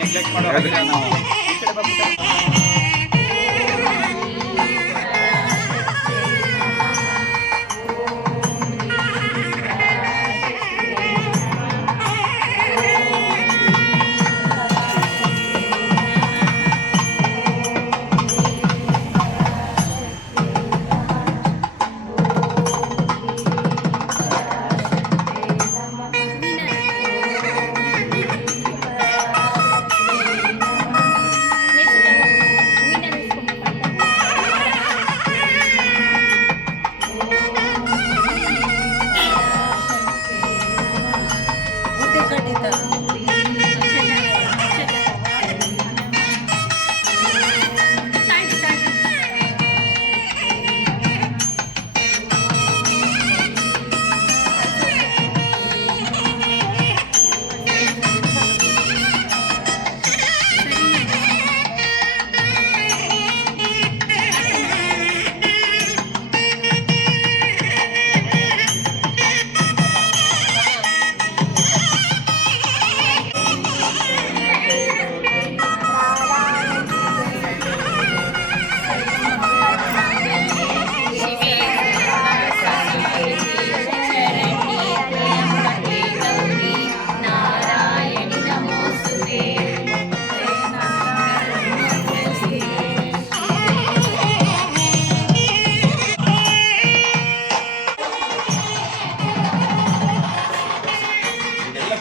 Neglect ಮಾಡೋ ನಾವು ಈ ಕಡೆ ಬರ್ಬಿಟ್ಟು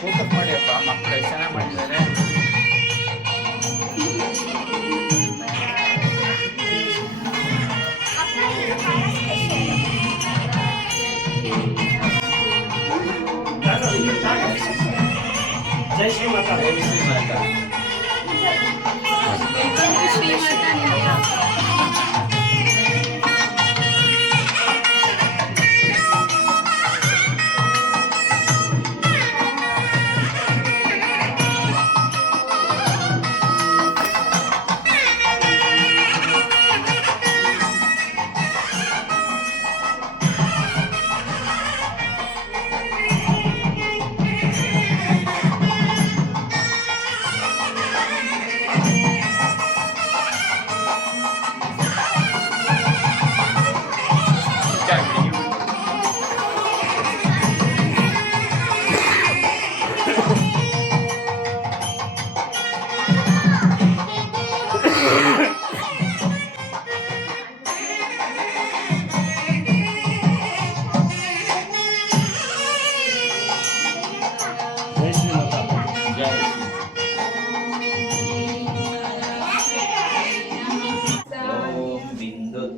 ಫೋಕಸ್ ಮಾಡಿಯಪ್ಪ, ಮಕ್ಕಳು ಚೆನ್ನಾಗಿ ಮಾಡಿದ್ದಾರೆ. ಜೈ ಶ್ರೀ ಮಾತಾ. ಜೈ ಶ್ರೀ ಮಾತಾ.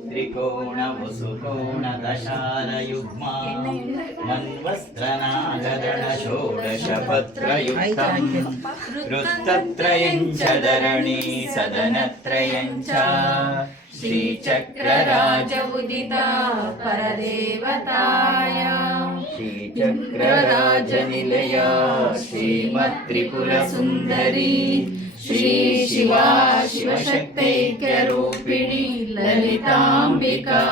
त्रिकोण वसुकोण दशालयुग्मा मन्वस्त्रनागदण षोडशपत्रयुक्तं वृत्तत्रयं च धरणी सदनत्रयं च श्रीचक्रराज उदिता परदेवताया श्रीचक्रराजनिलया श्रीमत्त्रिपुरसुन्दरी श्री शिवा शिवशक्तैक्यरूपिणी ललिताम्बिका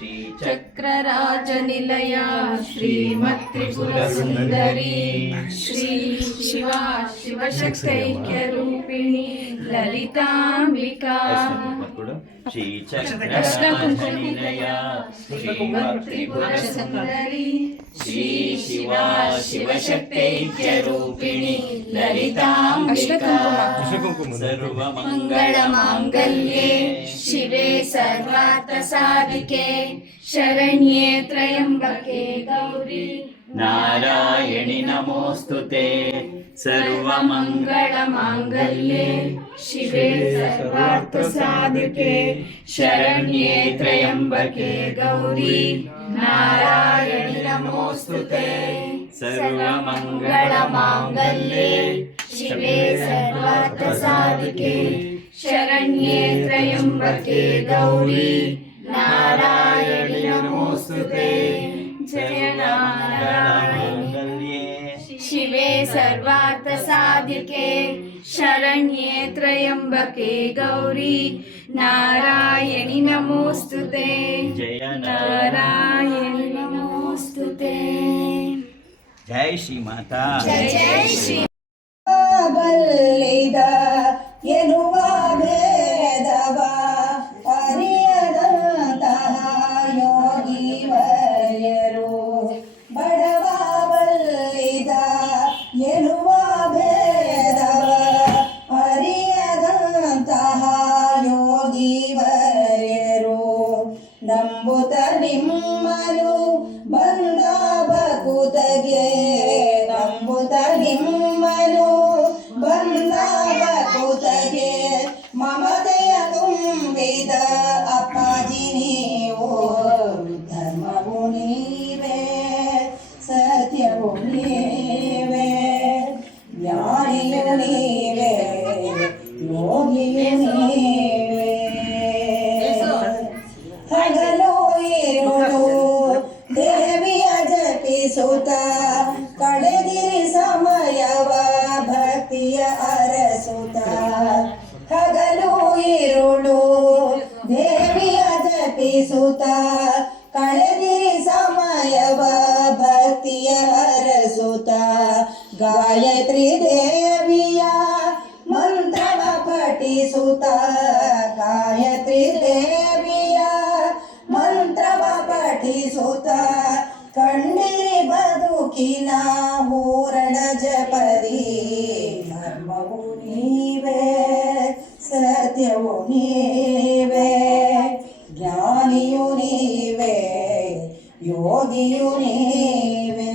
श्रीचक्रराजनिलया श्रीमत्त्रिपुरसुन्दरी श्री शिवा शिवशक्तैक्यरूपिणी ललिताम्बिका श्रीचक्रराजनिलया श्रीमत्त्रिपुरसुन्दरी श्री शिवा शिवशक्तैक्यरूपिणी ललिताम्बिका सर्वमङ्गलमाङ्गल्ये शिवे सर्वार्थसाधिके शरण्ये त्र्यम्बके गौरी नारायणि नमोऽस्तुते सर्वमङ्गलमाङ्गल्ये शिवे सर्वार्थसाधिके शरण्ये त्र्यम्बके गौरी नारायणि नमोऽस्तुते सर्वमङ्गलमाङ्गल्ये शिवे सर्वार्थसाधिके शरण्ये त्र्यम्बके गौरी नारायणि नमोस्तुते जय नारायणी शिवे सर्वार्थसाधिके शरण्ये त्र्यम्बके गौरी नारायणि नमोस्तुते जय नारायणि नमोस्तुते जय श्री माता जय जय श्री ಬಲ್ಲಿದ ಎನ್ನುವ ಭೇದವ ಅರಿಯದಂತಹ ಯೋಗಿವರ್ಯರು ಬಡವ ಬಲ್ಲಿದ ಎನ್ನುವ ಭೇದವ ಅರಿಯದಂತಹ ಯೋಗಿವರ್ಯರು ನಂಬುತ್ತ ನಿಮ್ಮನು ಬಂದ ಭಕುತಗೆ ನಂಬುತ್ತ ನಿಮ್ಮನು ಬಂದ ಭಕುತಗೆ ಮಮತೆಯ ತುಂಬಿದ ಅಪ್ಪಾಜಿ ನೀವು ಧರ್ಮವು ನೀವೇ ಸತ್ಯವು ನೀವೇ ಜ್ಞಾನಿಯು ನೀವೇ ಯೋಗಿಯು ನೀವೇ ಹಗಲು ಇರುಳು ದೇವಿಯ ಜಪಿಸುತ್ತ ಕಳೆದಿರಿ ಸಮಯವ ಭಕ್ತಿಯ ಅರಸುತ್ತ ಹಗಲು ಇರುಳು ದೇವಿಯ ಜಪಿಸುತ್ತ ಕಳೆದಿರಿ ಸಮಯವ ಭಕ್ತಿಯ ಅರಸುತ್ತ ಗಾಯತ್ರಿ ದೇವಿಯ ಮಂತ್ರವ ಪಠಿಸುತ್ತ ಗಾಯತ್ರಿ ದೇವಿಯ ಮಂತ್ರವ ಪಠಿಸುತ್ತ ಕಂಡಿರಿ ಬದುಕಿನ ಹೂರಣ ಜಪದಿ ಧರ್ಮವು ನೀವೇ ಸತ್ಯವು ನೀವೇ ಜ್ಞಾನಿಯು ನೀವೇ ಯೋಗಿಯು ನೀವೇ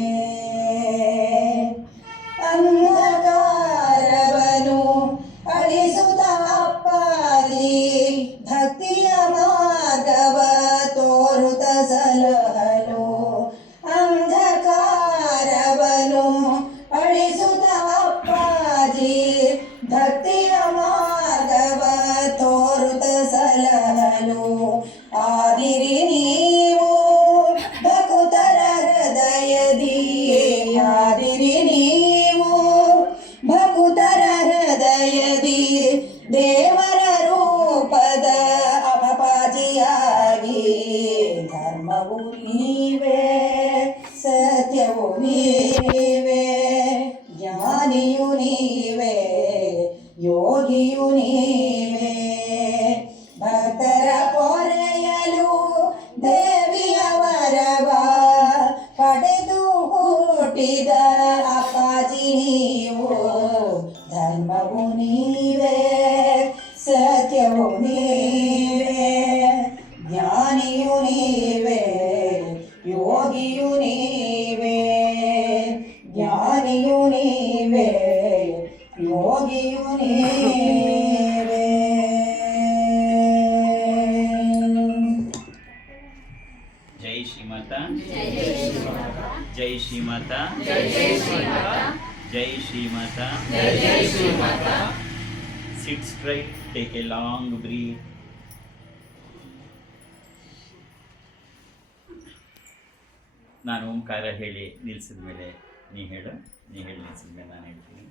ಅಂಧಕಾರವನು ಅಳಿಸುತ್ತ ಅಪ್ಪಾಜಿ ಭಕ್ತಿಯ ಮಾರ್ಗವ ತೋರುತ್ತ ಸಲಹಲು ಅಂಧಕಾರವನು ಅಳಿಸುತ್ತ ಅಪ್ಪಾಜಿ ಭಕ್ತಿಯ ಮಾರ್ಗವ ತೋರುತ್ತ ಸಲಹಲು ಆದಿರಿ ನೀವು ಭಕುತರ ಹೃದಯದಿ ಆದಿರಿ ನೀವು ಭಕುತರ ಹೃದಯದಿ ದೇವರ ರೂಪದ ಅಪಪಾಜಿಯಾಗಿ ಧರ್ಮವು ನೀವೇ ಸತ್ಯವು ನೀವೇ ಜ್ಞಾನಿಯು ನೀವೇ ಯೋಗಿಯು ನೀವೇ ಭಕ್ತರ ಪೊರೆಯಲು ದೇವಿಯ ವರವ ಪಡೆದು ಹುಟ್ಟಿದ ಅಪ್ಪಾಜಿ ನೀವು ಧರ್ಮವು ನೀವೇ ಸತ್ಯವು ನೀವೇ ಜ್ಞಾನಿಯು ನೀವೇ ಯೋಗಿಯು ನೀವೇ ಜ್ಞಾನಿಯು ನೀವೇ ಯೋಗಿಯು ನೀವೇ जय श्री माता जय श्री माता जय जय श्री माता जय श्री माता जय जय Shri Mata sit straight take a long breath ನಾನು ಓಂಕಾರ ಹೇಳಿ ನಿಲ್ಲಿಸಿದ ಮೇಲೆ ನೀ ಹೇಳಿ ನಿಲ್ಲಿಸಿದ ಮೇಲೆ ನಾನು ಹೇಳ್ತೀನಿ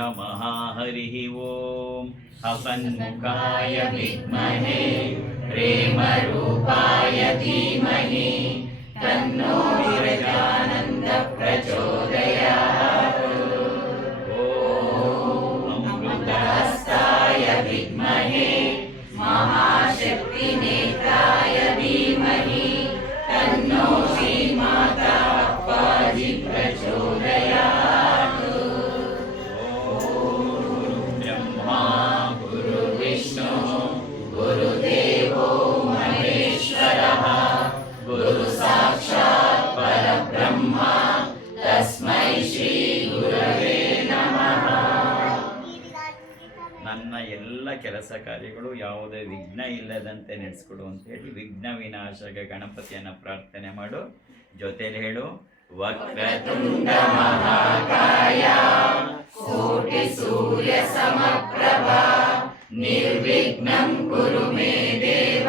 नमः हरिः ओम अपन्मुखाय विद्महे प्रेमरूपाय धीमहि तन्नो विरजानन्द प्रचोदयात् ॐ अमृतहस्ताय विद्महे महाशक्तिनेत्राय धीमहि तन्नो श्रीमाता अप्पाजि प्रचोदयात् ನನ್ನ ಎಲ್ಲ ಕೆಲಸ ಕಾರ್ಯಗಳು ಯಾವುದೇ ವಿಘ್ನ ಇಲ್ಲದಂತೆ ನಡೆಸ್ಕೊಡು ಅಂತ ಹೇಳಿ ವಿಘ್ನ ವಿನಾಶಕ ಗಣಪತಿಯನ್ನು ಪ್ರಾರ್ಥನೆ ಮಾಡು. ಜೊತೆಲಿ ಹೇಳು, ವಕ್ರತುಂಡ ಮಹಾಕಾಯ ಕೋಟಿ ಸೂರ್ಯ ಸಮಪ್ರಭಾ ನಿರ್ವಿಘ್ನಂ ಕುರು ಮೇ ದೇವ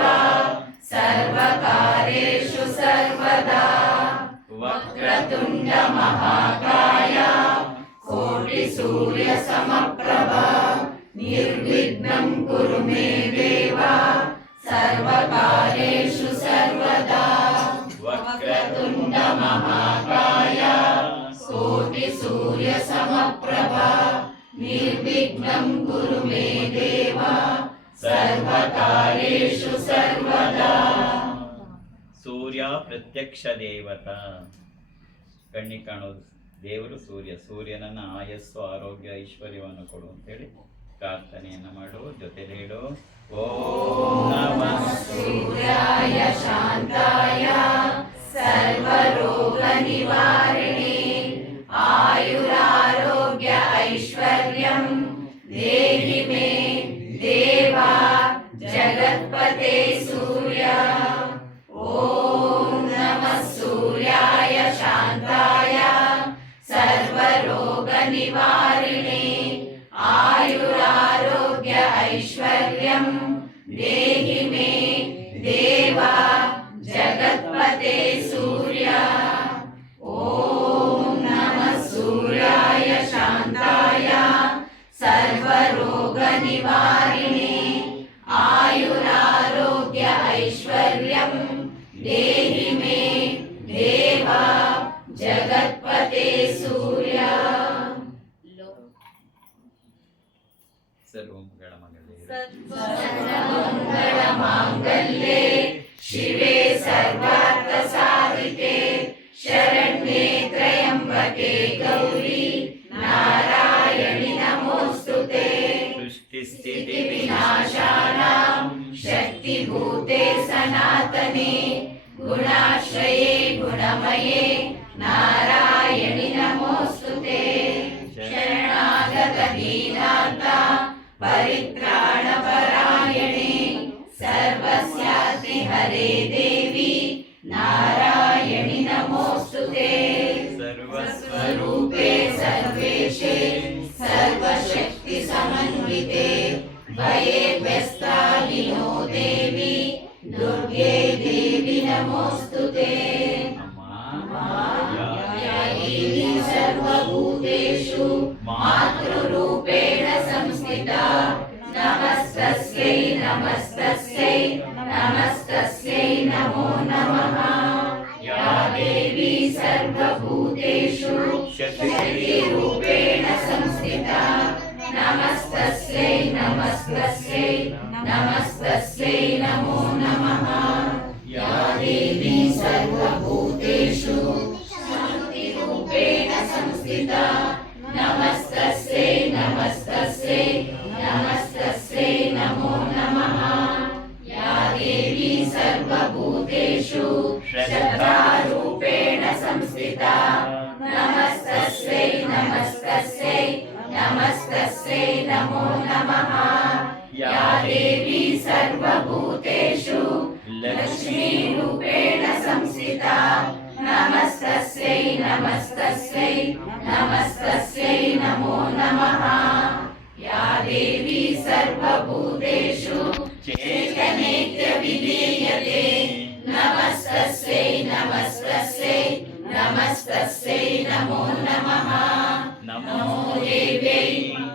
ಸರ್ವಕಾರ್ಯೇಷು ಸರ್ವದಾ. ವಕ್ರತುಂಡ ಮಹಾಕಾಯ ಕೋಟಿ ಸೂರ್ಯ ಸಮಪ್ರಭಾ ನಿರ್ವಿಘ್ನಂ ಕುರು ಮೇ ದೇವ ಸರ್ವಕಾರ್ಯೇಷು ಸರ್ವದಾ. ವಕ್ರತುಂಡ ಮಹಾಕಾಯ ಕೋಟಿ ಸೂರ್ಯ ಸಮಪ್ರಭಾ ನಿರ್ವಿಘ್ನಂ ಕುರು ಮೇ ದೇವ ಸರ್ವಕಾರ್ಯೇಷು ಸರ್ವದಾ. ಸೂರ್ಯ ಪ್ರತ್ಯಕ್ಷ ದೇವತಾ, ಕಣ್ಣಿಗೆ ಕಾಣೋದು ದೇವರು ಸೂರ್ಯ. ಸೂರ್ಯನನ್ನ ಆಯಸ್ಸು, ಆರೋಗ್ಯ, ಐಶ್ವರ್ಯವನ್ನು ಕೊಡು ಅಂತೇಳಿ ಪ್ರಾರ್ಥನೆಯನ್ನು ಮಾಡು. ಜೊತೆಲಿ ಹೇಳು, ಓಂ ನಮಃ ಸೂರ್ಯಾಯ ಶಾಂತಾಯ ಸರ್ವರೋಗ ನಿವಾರಿಣೆ ಆಯುರಾರೋಗ್ಯ ಐಶ್ವರ್ಯಂ ದೇಹಿ ಮೇ ದೇವ ಜಗತ್ಪತೆ ಸೂರ್ಯ. ಓಂ ನಮಃ ಸೂರ್ಯಾಯ ಶಾಂತಾಯ ಸರ್ವರೋಗ ನಿವಾರಿಣೆ ಆಯುರಾರೋಗ್ಯ ಐಶ್ವರ್ಯಂ ದೇಹಿ ಮೇ ದೇವ ಜಗತ್ಪತೆ ಸೂರ್ಯ. ಓಂ ನಮಃ ಸೂರ್ಯಾಯ ಶಾಂತಾಯ ಸರ್ವರೋಗ ನಿವಾರಿಣೆ ಆಯುರಾರೋಗ್ಯ ಐಶ್ವರ್ಯಂ ದೇಹಿ ಮೇ ದೇವ ಜಗತ್ಪತೆ ಸೂರ್ಯ. ಸರ್ವಮಂಗಳ ಮಾಂಗಲ್ಯೆ ಶಿವೆ ಸರ್ವಾರ್ಥ ಸಾಧಿಕೆ ಶರಣ್ಯೆ ತ್ರ್ಯಂಬಕೆ ಗೌರಿ ನಾರಾಯಣಿ ನಮೋಸ್ತುತೆ. ಸೃಷ್ಟಿ ಸ್ಥಿತಿ ವಿನಾಶಾನಾಂ ಶಕ್ತಿಭೂತೆ ಸನಾತನೆ ಗುಣಾಶ್ರಯೇ ಗುಣಮಯೇ ನಾರಾಯಣಿ ನಮೋಸ್ತುತೆ. ಶರಣಾಗತ ದೀನಾರ್ಥ ಪರಿತ್ರಾಣ ಪರಾಯಣೆ ಸರ್ವಸ್ಯಾಸ್ತಿ ಹರೇ ದೇವಿ ನಾರಾಯಣಿ ನಮೋಸ್ತುತೆ. ಸರ್ವಸ್ವರೂಪೇ ಸರ್ವೇಶೇ ಸರ್ವಶಕ್ತಿ ಸಮನ್ವಿತೆ ಭಯೇ ವ್ಯಸ್ತಾಲಿನೋ ದೇವಿ ದುರ್ಗೆ ದೇವಿ ನಮೋಸ್ತುತೆ. ದೇವಿ ಸರ್ವಭೂತೇಷು ಮಾತೃರೂಪೇಣ ಸಂಸ್ಥಿತಾ ನಮಸ್ತಸ್ಯೈ ನಮಸ್ತಸ್ಯೈ ನಮಸ್ತಸ್ಯೈ ನಮೋ ನಮಃ. ಯಾ ದೇವಿ ಸರ್ವಭೂತೇಷು ಶಕ್ತಿರೂಪೇಣ ಸಂಸ್ಥಿತಾ ನಮಸ್ತಸ್ಯೈ ನಮಸ್ತಸ್ಯೈ ನಮಸ್ತಸ್ಯೈ ನಮೋ ನಮಃ. ಯಾ ದೇವಿ ಸರ್ವಭೂತೇಷು ಶಕ್ತಿರೂಪೇಣ ಸಂಸ್ಥಿತಾ ನಮಸ್ತಸ್ಯೈ ನಮಸ್ತಸ್ಯೈ ನಮಸ್ತಸ್ಯೈ ನಮೋ ನಮಃ. ಯಾ ದೇವಿ ಸರ್ವಭೂತೇಷು ಶಕ್ತಾರೂಪೇಣ ಸಂಸ್ಥಿತಾ ನಮಸ್ತಸ್ಯೈ ನಮಸ್ತಸ್ಯೈ ನಮಸ್ತಸ್ಯೈ ನಮೋ ನಮಃ. ಯಾ ದೇವಿ ಸರ್ವಭೂತೇಷು ಲಕ್ಷ್ಮೀರೂಪೇಣ ಸಂಸ್ಥಿತಾ ನಮಸ್ತಸ್ಯೈ ನಮಸ್ತಸ್ಯೈ ನಮಸ್ತಸ್ಯೈ ನಮೋ ನಮಃ. ಯಾ ದೇವಿ ಸರ್ವಭೂತೇಷು ಚೇತನೇತ್ಯ ವಿಧೀಯತೆ ನಮಸ್ತಸ್ಯೈ ನಮಸ್ತಸ್ಯೈ ನಮಸ್ತಸ್ಯೈ ನಮೋ ನಮಃ. ನಮೋ ದೇವ್ಯೈ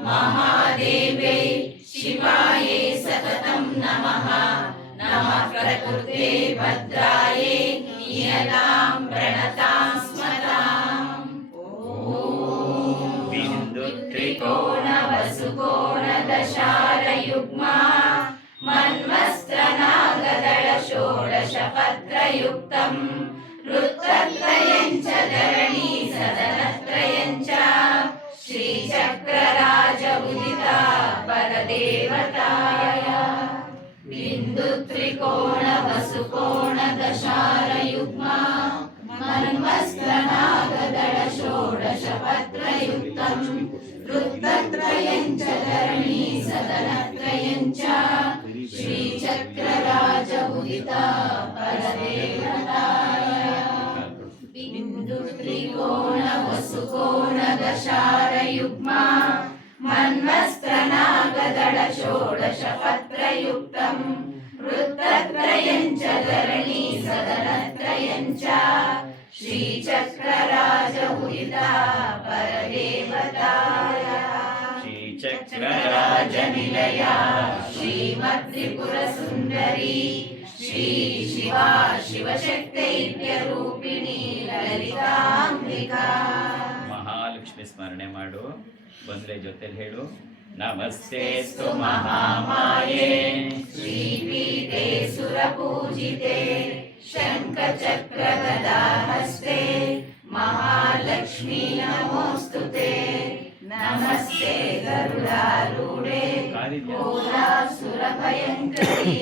ಮಹಾದೇವ್ಯೈ ಶಿವಾಯೈ ಸತತಂ ನಮಃ. ನಮಃ ಪ್ರಕೃತೆ ಭದ್ರಾಯೈ ನಿಯತಾಂ ಪ್ರಣತಾಂ ಸ್ಮತಾಂ. ಓಂ ಬಿಂದು ತ್ರಿಕೋಣ ವಸುಕೋಣ ದಶಾರಯುಗ್ಮ ಮನ್ವಸ್ತ್ರನಾಗದಳ ಷೋಡಶ ಪತ್ರಯುಕ್ತಂ ವೃತ್ತತ್ರಯಂಚ ಧರಣಿ ಸದನತ್ರಯಂಚ ಶ್ರೀಚಕ್ರರಾಜ ಉದಿತ ಪರದೇವತಾಯ. ಬಿಂದು ತ್ರಿಕೋಣ ವಸುಕೋಣ ದಶಾರಯುಗ್ಮ ಮನ್ವಸ್ತ್ರನಾಗದಳ ಷೋಡಶ ಪತ್ರಯುಕ್ತಂ ವೃತ್ತತ್ರಯಂಚ ಧರಣಿ सदनत्रयं च श्रीचक्रराज उदिता परदेवताय बिन्दुत्रिकोण वसुकोण दशारयुग्मा मन्वस्त्रनागदळ षोडशपत्रयुक्तं वृत्तत्रयं च धरणी सदनत्रयं च श्रीचक्रराज उदिता परदेवताय श्रीचक्रराजनिलया श्रीमत्त्रिपुरसुन्दरी श्री शिवा शिवशक्तैक्यरूपिणी ललितांबिका ಮಹಾಲಕ್ಷ್ಮಿ ಸ್ಮರಣೆ ಮಾಡು. ಬಂದ್ರೆ ಜೊತೆಲಿ ಹೇಳು. ನಮಸ್ತೆಸ್ತು ಮಹಾಮಾಯೇ श्रीपीठे सुरपूजिते शङ्खचक्रगदाहस्ते महालक्ष्मी नमोऽस्तुते नमस्ते गरुडारूढे घोरासुरभयङ्करी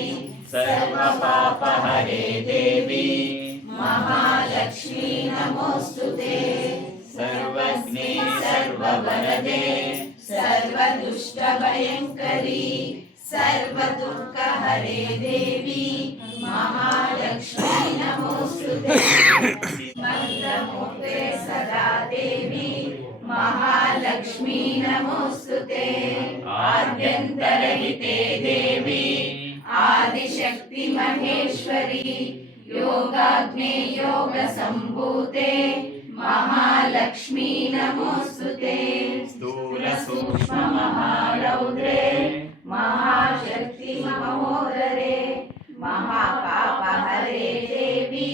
सर्वपापहरे देवी महालक्ष्मी नमोऽस्तुते सर्वज्ञे सर्ववरदे सर्वदुष्टभयङ्करी सर्वदुःखहरे देवी महालक्ष्मी नमोऽस्तुते मन्त्रमुक्ते सदा देवी महालक्ष्मी नमोऽस्तुते आद्यन्तरहिते देवी आदिशक्ति महेश्वरी योगाग्ने योगसम्भूते महालक्ष्मी नमोऽस्तुते स्थूल सूक्ष्म महारौद्रे महाशक्ति महोदरे महापापहरे देवी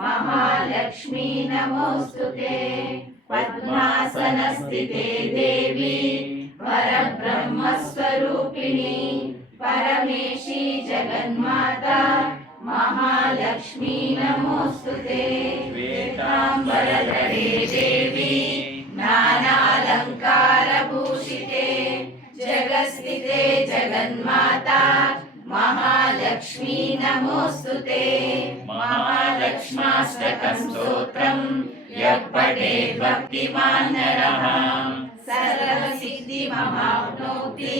महालक्ष्मी नमोऽस्तुते पद्मासनस्थिते देवी परब्रह्मस्वरूपिणी परमेशी जगन्माता महालक्ष्मी नमोऽस्तुते श्वेताम्बरधरे देवी नानालङ्कारभूषिते जगस्थिते जगन्माता महालक्ष्मी नमोऽस्तुते महालक्ष्माष्टकस्तोत्रम् यः पठेत् भक्तिमान् नरः सर्वसिद्धिमवाप्नोति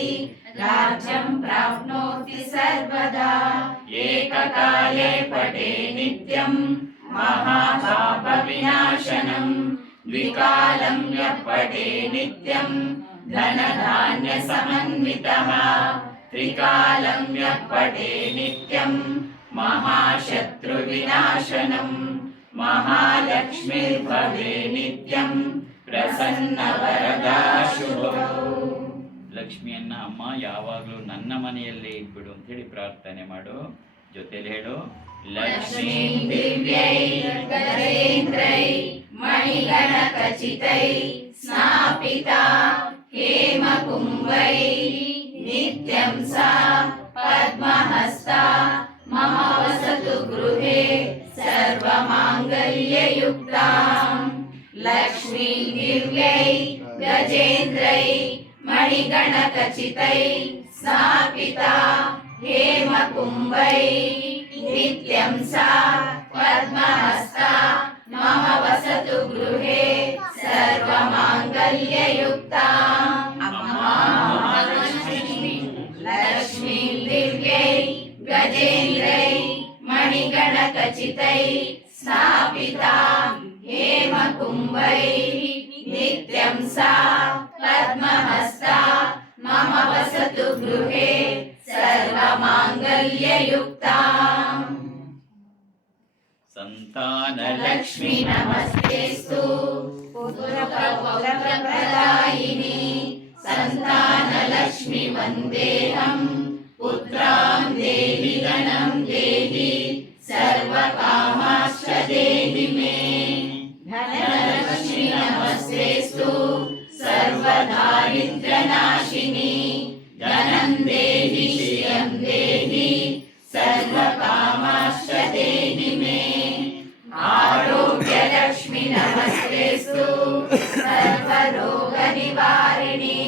राज्यं प्राप्नोति सर्वदा एककाले पठे नित्यं महापापविनाशनम् द्विकालं यः पठे नित्यं धनधान्यसमन्वितः त्रिकालं यः पठे नित्यं महाशत्रुविनाशनम् महालक्ष्मीर्भवे नित्यं ಪ್ರಸನ್ನವರದಾ ಶುಭೌ. ಲಕ್ಷ್ಮಿಯನ್ನ ಅಮ್ಮ ಯಾವಾಗಲೂ ನನ್ನ ಮನೆಯಲ್ಲೇ ಇಟ್ಬಿಡು ಅಂತ ಹೇಳಿ ಪ್ರಾರ್ಥನೆ ಮಾಡು. ಜೊತೆಲಿ ಹೇಳು. ಲಕ್ಷ್ಮೀ दिव्यै गजेन्द्रै मणिगणखचितै स्नापिता हेमकुम्भै नित्यं सा पद्महस्ता मम वसतु गृहे सर्वमाङ्गल्ययुक्ताम् लक्ष्मी दिव्यै गजेन्द्रै मणिगणखचितै स्थापिता हेमकुम्भै नित्यं सा पद्महस्ता मम वसतु गृहे सर्वमाङ्गल्ययुक्ताम् महालक्ष्मी लक्ष्मी दिव्यै गजेन्द्रै मणिगणखचितै स्थापिता हेमकुम्भै नित्यं सा पद्महस्ता मम वसतु गृहे सर्वमाङ्गल्ययुक्ताम् संतानलक्ष्मी नमस्तेस्तु पुत्रप्रदायिनी संतानलक्ष्मी वन्देऽहं पुत्रां देहि धनं देहि सर्वकामाश्च देहि मे धनलक्ष्मी नमस्तेस्तु सर्वदारिद्र्यनाशिनी धनं देहि श्रियं देहि सर्वकामाश्च देहि मे आरोग्यलक्ष्मी नमस्तेस्तु सर्वरोगनिवारिणी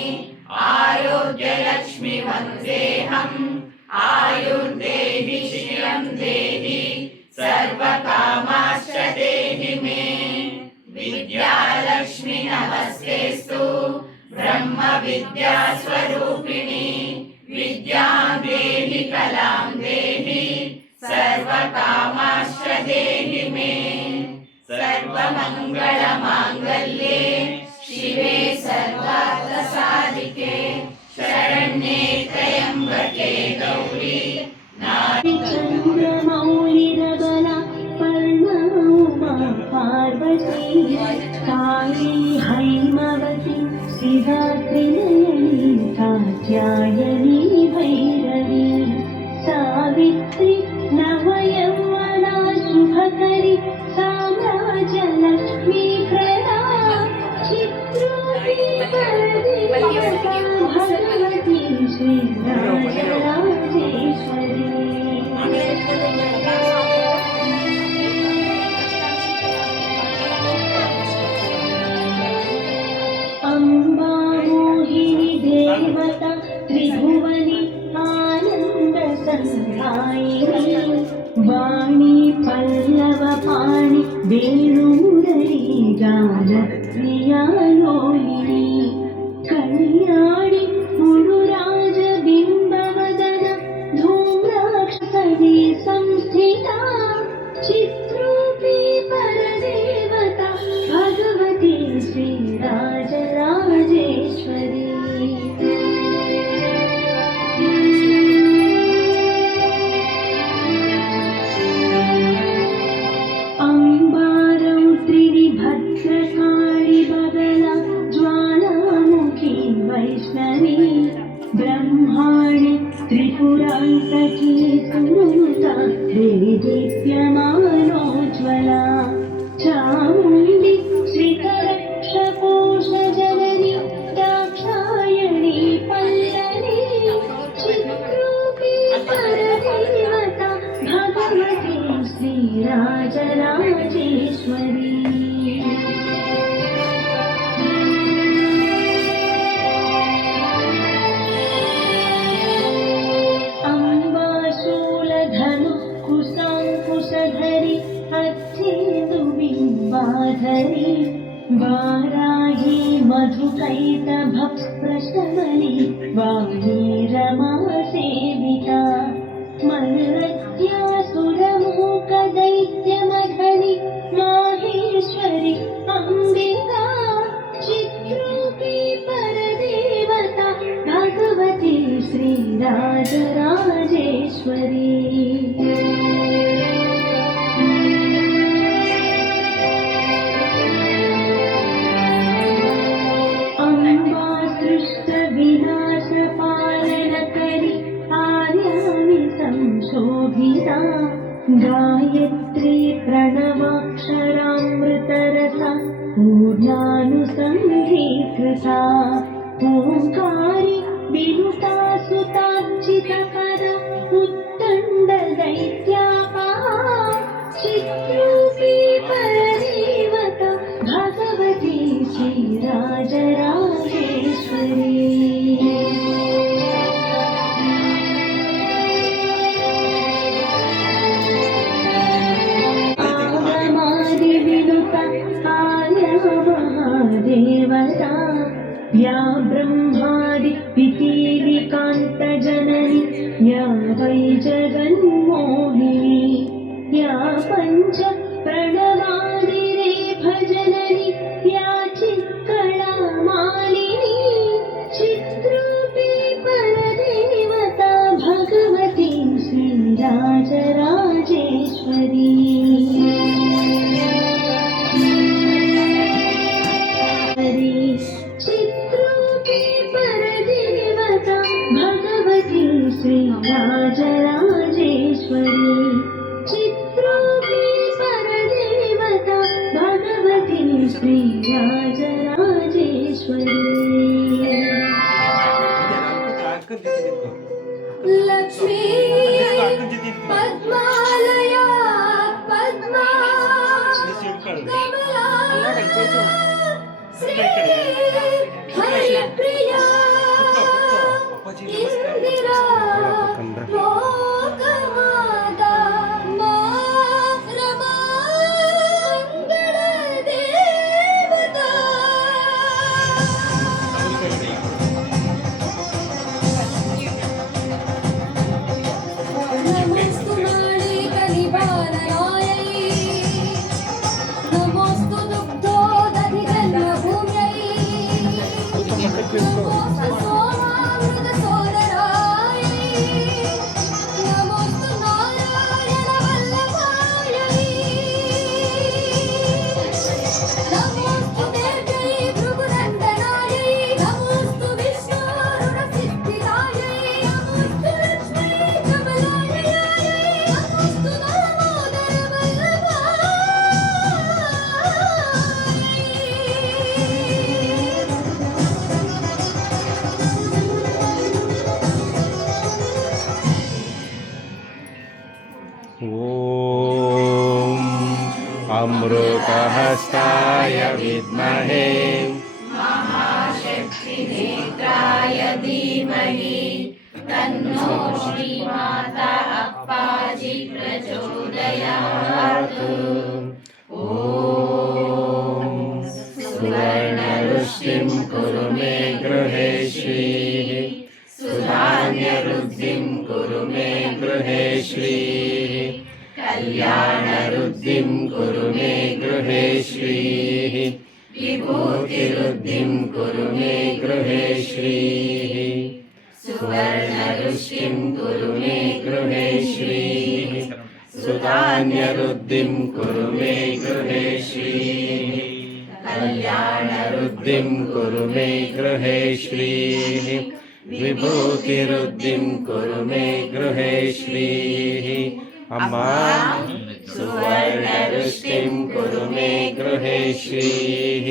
आरोग्यलक्ष्मी वन्देऽहम् आयुर्देहि श्रियं देहि सर्वकामाश्च देहि मे विद्यालक्ष्मी नमस्तेस्तु ब्रह्मविद्यास्वरूपिणी सर्वसिद्धिकलां देहि सर्वकामाश्च देहि मे सर्वमङ्गलमाङ्गल्ये शिवे सर्वार्थसाधिके शरण्ये त्र्यम्बके गौरी चन्द्रमौलिरबला पर्णमा पार्वती काली हैमवती सिदात्रिनयनी कात्यायनी भैरवी सावित्री नवयौवना शुभकरी साम्राज्यलक्ष्मी प्रदा चित्रूपी परदेवता भगवती श्रीराजराजेश्वरी अम्बा मोहिनी देवता त्रिभुवनी आनंद संधायिनी वाणी पल्लव पाणि वेणुमुरली गानप्रिया लोलिनी कल्याणी गुरुराज बिम्बवदन धूम्राक्षसरी संस्थिता चित्रूपी परदेवता भगवती श्रीराजराजेश्वरी अम्बारौत्रिणी भद्रकाळी बगला ज्वालामुखी वैष्णवी ब्रह्माणि त्रिपुरान्तकी सुरनुता देदीप्यमानोज्ज्वला चामुण्डी श्रीकरक्षकोशजननी दाक्षायणी पल्लवी चित्रूपी परदेवता भगवती श्रीराजराजेश्वरी अम्बाशूलधनु कुशाङ्कुशधरी अच्छेन्दुबिम्बाधरी वाराही मधुकैटभप्रशमनी वाणी रमा सेविता मल्लज्ञासुरमूकदैत्यमथनि माहेश्वरी अम्बिका चित्रूपी परदेवता भगवती श्रीराजराजेश्वरी अम्बा सृष्टविनाशपालनकरी आर्यामि संशोभिता गायत्री प्रणवाक्षरामृतरसा पूर्णानुसन्धीकृता ओङ्कारी विनुता सुतार्चितकरा उत्तण्डदैत्यापहा चित्रूपी परदेवता भगवती श्रीराजराजेश्वरी देवता या ब्रह्मादि पितीलिकान्तजननी या वै जगन्मोहिनी या पञ्च प्रणवादिरेफजननी या चित्कलामालिनी चित्रूपी परदेवता भगवती श्रीराजराजेश्वरी चित्रूपी परदेवता भगवती श्रीराजराजेश्वरी चित्रूपी परदेवता भगवती श्रीराजराजेश्वरी लक्ष्मी पद्मालया पद्मा कमला श्री हरिप्रिया इंदिरा लोकमाता मा रमा मंगल देवता अमृतहस्ताय विद्महे महाशक्तिनेत्राय धीमहि तन्नो श्रीमाता अप्पाजि प्रचोदयात्। ॐ सुवर्णरुष्टिं कुरु मे गृहे श्रीः सुधान्यरुद्धिं कुरु मे गृहे श्रीः कल्याणरुद्धिं कुरु मे गृहे श्रीः विभूतिरुद्धिं कुरु मे गृहे श्रीः सुवर्णरुष्टिं कुरु मे गृहे श्रीः सुधान्यरुद्धिं कुरु मे गृहे श्रीः कल्याणरुद्धिं कुरु मे गृहे श्रीः विभूतिरुद्धिं कुरु मे गृहे श्रीः अम्मा सुवर्णरुष्टिं कुरु मे गृहे श्रीः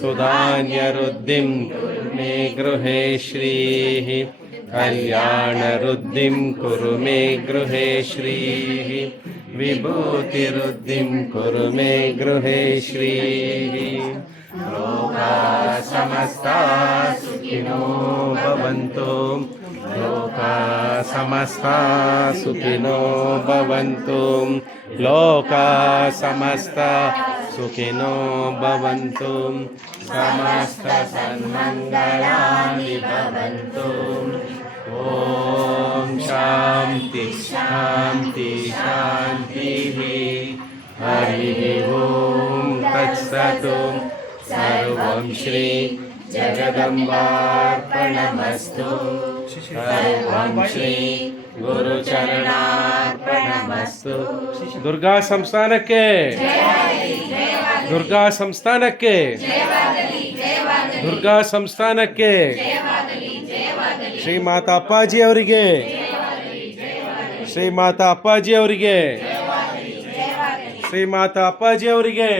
सुधान्यरुद्धिं कुरु मे गृहे श्रीः कल्याणरुद्धिं कुरु मे गृहे श्रीः विभूतिरुद्धिं कुरु मे गृहे श्रीः लोकाः समस्ताः सुखिनो भवन्तु लोकाः समस्ताः सुखिनो भवन्तु लोकाः समस्ताः सुखिनो भवन्तु समस्त सन्मङ्गलानि भवन्तु ॐ शान्ति शान्ति शान्तिः हरिः ॐ तत्सत् सर्वं श्री जगदम्बार्पणमस्तु सर्वं श्री गुरुचरणार्पणमस्तु दुर्गा संस्थानಕ್ಕೆ ದುರ್ಗಾ ಸಂಸ್ಥಾನಕ್ಕೆ ದುರ್ಗಾ ಸಂಸ್ಥಾನಕ್ಕೆ ಶ್ರೀ ಮಾತಾ ಅಪ್ಪಾಜಿ ಅವರಿಗೆ ಶ್ರೀ ಮಾತಾ ಅಪ್ಪಾಜಿ ಅವರಿಗೆ ಶ್ರೀ ಮಾತಾ ಅಪ್ಪಾಜಿ ಅವರಿಗೆ